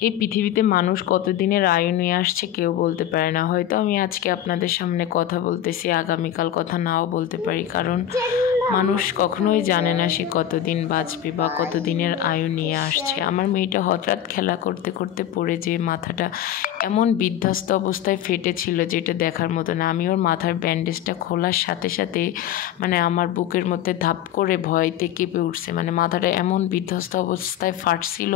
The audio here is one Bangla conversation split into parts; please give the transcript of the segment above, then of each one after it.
এই পৃথিবীতে মানুষ কতদিনের আয়ু নিয়ে আসছে কেউ বলতে পারে না। হয়তো আমি আজকে আপনাদের সামনে কথা বলতেছি, আগামীকাল কথা নাও বলতে পারি, কারণ মানুষ কখনোই জানে না সে কতদিন বাঁচবে বা কতদিনের আয়ু নিয়ে আসছে। আমার মেয়েটা হঠাৎ খেলা করতে করতে পড়ে যে মাথাটা এমন বিধ্বস্ত অবস্থায় ফেটেছিল যেটা দেখার মতো না। আমি ওর মাথার ব্যান্ডেজটা খোলার সাথে সাথে মানে আমার বুকের মধ্যে ধাপ করে ভয়তে কেঁপে উঠছে। মানে মাথাটা এমন বিধ্বস্ত অবস্থায় ফাটছিল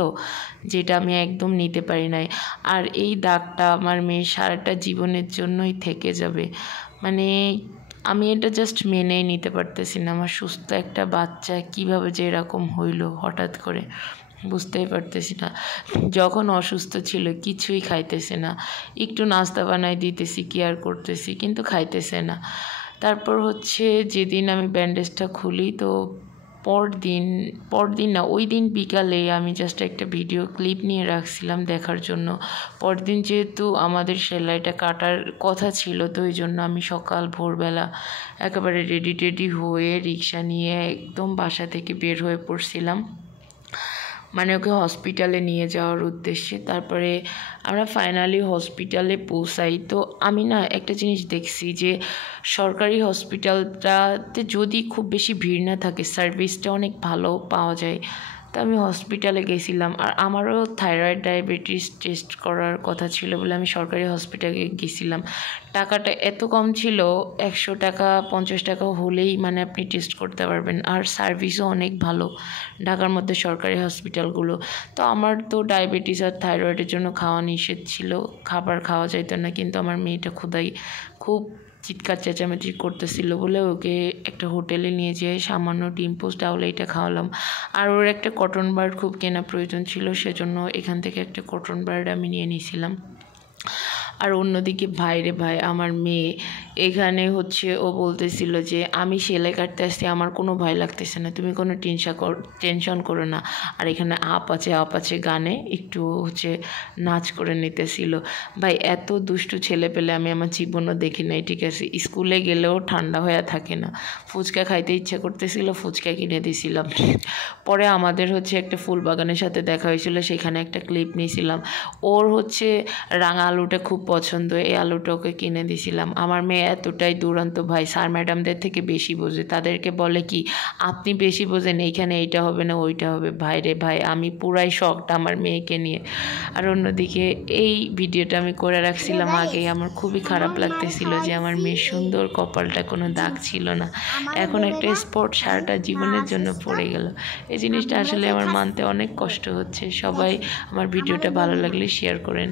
যেটা আমি একদম নিতে পারি নাই। আর এই দাগটা আমার মেয়ের সারাটা জীবনের জন্যই থেকে যাবে। মানে আমি এটা জাস্ট মেনেই নিতে পারতেছি না। আমার সুস্থ একটা বাচ্চা কীভাবে যে এরকম হইলো হঠাৎ করে বুঝতেই পারতেছি না। যখন অসুস্থ ছিল কিছুই খাইতেছে না, একটু নাস্তা বানাই দিতেছি, কেয়ার করতেছি, কিন্তু খাইতেছে না। তারপর হচ্ছে যেদিন আমি ব্যান্ডেজটা খুলি, তো পরদিন না, ওই দিন বিকালে আমি জাস্ট একটা ভিডিও ক্লিপ নিয়ে রাখছিলাম দেখার জন্য। পরদিন যেহেতু আমাদের সেলাইটা কাটার কথা ছিল, তো ওই জন্য আমি সকাল ভোরবেলা একেবারে রেডি হয়ে রিক্সা নিয়ে একদম বাসা থেকে বের হয়ে পড়ছিলাম, মানে ওকে হসপিটালে নিয়ে যাওয়ার উদ্দেশ্যে। তারপরে আমরা ফাইনালি হসপিটালে পৌঁছাই। তো আমি না একটা জিনিস দেখছি যে সরকারি হসপিটালটাতে যদি খুব বেশি ভিড় না থাকে, সার্ভিসটা অনেক ভালো পাওয়া যায়। তো আমি হসপিটালে গেছিলাম, আর আমারও থাইরয়েড ডায়াবেটিস টেস্ট করার কথা ছিল বলে আমি সরকারি হসপিটালে গেছিলাম। টাকাটা এত কম ছিল, 100 টাকা 50 টাকা হলেই মানে আপনি টেস্ট করতে পারবেন, আর সার্ভিসও অনেক ভালো ঢাকার মধ্যে সরকারি হসপিটালগুলো। তো আমার তো ডায়াবেটিস আর থাইরয়েডের জন্য খাওয়া নিষেধ ছিল, খাবার খাওয়া যাইত না, কিন্তু আমার মেয়েটা খুব চিৎকার চেঁচামেচি করতেছিল বলে ওকে একটা হোটেলে নিয়ে যেয়ে সামান্য ডিম পোস্ট ডাউল এইটা খাওয়ালাম। আর ওর একটা কটন বার্ড খুব কেনা প্রয়োজন ছিল, সেজন্য এখান থেকে একটা কটন বার্ড আমি নিয়ে নিয়েছিলাম। আর অন্যদিকে ভাই আমার মেয়ে এখানে হচ্ছে ও বলতেছিল যে আমি সেলাই কাটতে আসছি, আমার কোনো ভয় লাগতেছে না, তুমি কোনো টেনশন করো না। আর এখানে আপ আছে গানে একটু হচ্ছে নাচ করে নিতেছিল। ভাই এত দুষ্টু ছেলে পেলে আমি আমার জীবনও দেখি নাই, ঠিক আছে। স্কুলে গেলেও ঠান্ডা হয়ে থাকে না। ফুচকা খাইতে ইচ্ছা করতেছিল, ফুচকা কিনে দিয়েছিলাম। পরে আমাদের হচ্ছে একটা ফুল বাগানের সাথে দেখা হয়েছিল, সেখানে একটা ক্লিপ নিয়েছিলাম। ওর হচ্ছে রাঙা আলুটা খুব পছন্দ, এই আলুটা ওকে কিনে দিয়েছিলাম। আমার মেয়ে এতটাই দুরন্ত ভাই, স্যার ম্যাডামদের থেকে বেশি বোঝে। তাদেরকে বলে কি আপনি বেশি বোঝেন, এইখানে এইটা হবে না ওইটা হবে। ভাই আমি পুরাই শকড আমার মেয়েকে নিয়ে। আর অন্যদিকে এই ভিডিওটা আমি করে রাখছিলাম আগেই। আমার খুবই খারাপ লাগতেছিল যে আমার মেয়ের সুন্দর কপালটা কোনো দাগ ছিল না, এখন একটা স্পট সারাটা জীবনের জন্য পড়ে গেল। এই জিনিসটা আসলে আমার মানতে অনেক কষ্ট হচ্ছে। সবাই আমার ভিডিওটা ভালো লাগলে শেয়ার করেন।